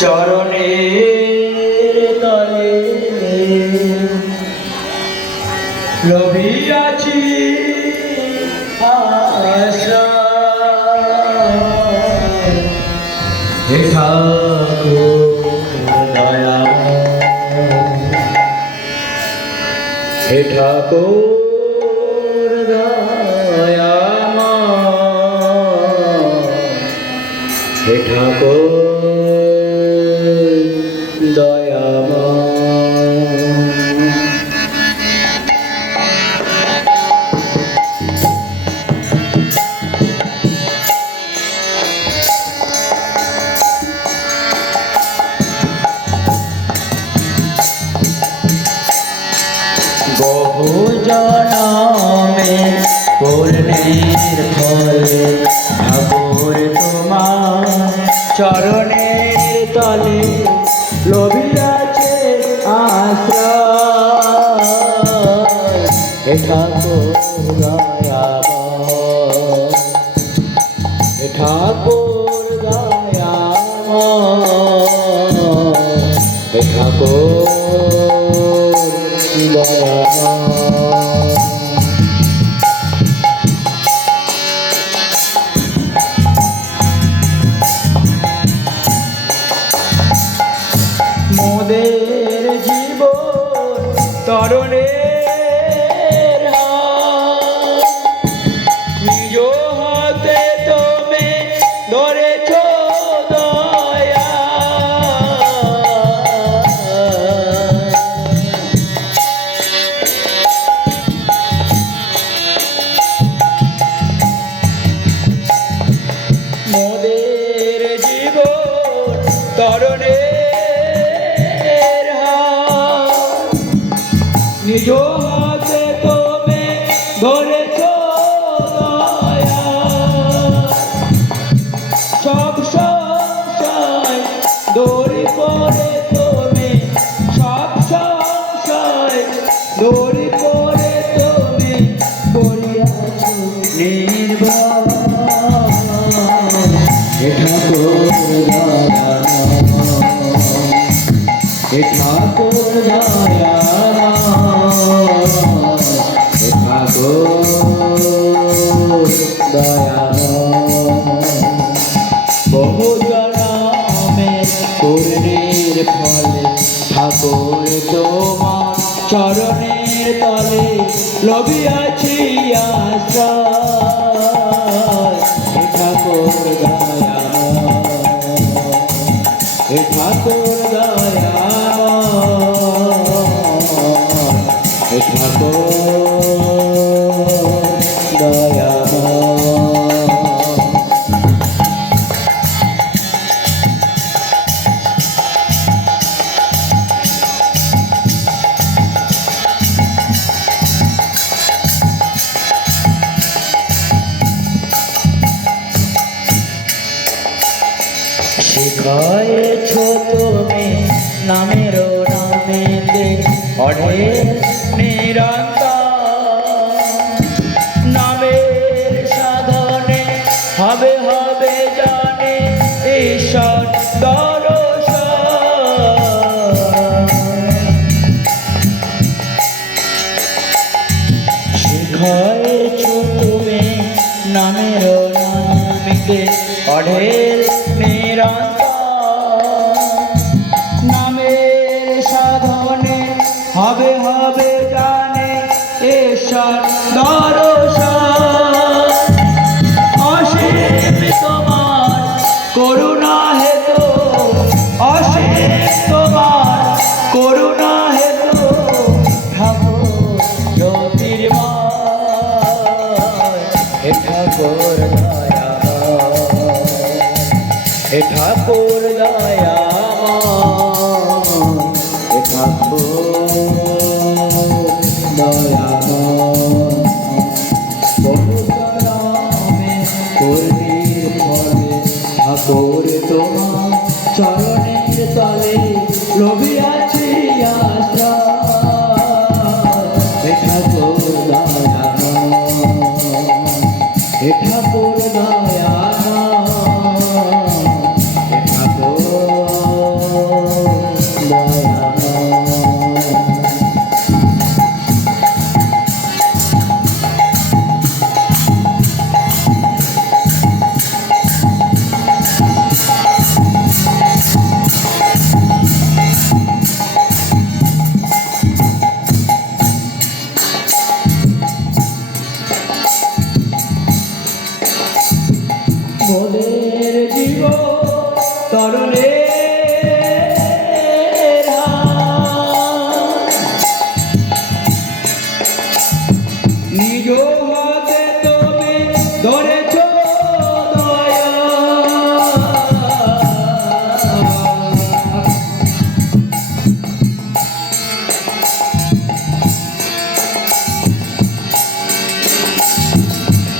চরণের তলে রবিয়াছি হে ঠাকুর দয়া। হে ঠাকুর দয়া ঠাকুর জনমে পূর্ণের ফলে ঠাকুর তোমার চরণের তলে লোভিয়াছে আশ্রয়। ঠাকুর ঠাকুর হে ঠাকুর তরণে Gloria চরণের তলে লবিয়াছি আশ্রয়। ঠাকুর দয়া ঠাকুর দয়া ঠাকুর শিখায়েছ তুমি নামের নামেতে অঢে ঠাকুর দয়া ঠাকুর দয়া ঠাকুর তোমার চরণের তলে রবিয়াছি। আশ্রয় চরণে নিজ হাতে তুমি ধরেছ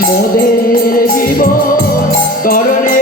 মোদের জীবন তরণে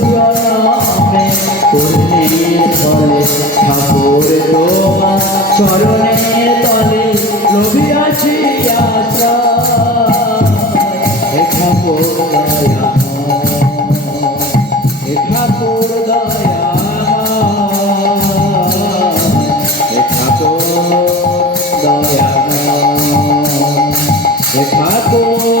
জনমে পুণ্যের তলে ঠাকুর তোমার চরণের তলে লোভিয়াছি আশা ঠাকুর দয়া ঠাকুর দয়া ঠাকুর দয়া ঠাকুর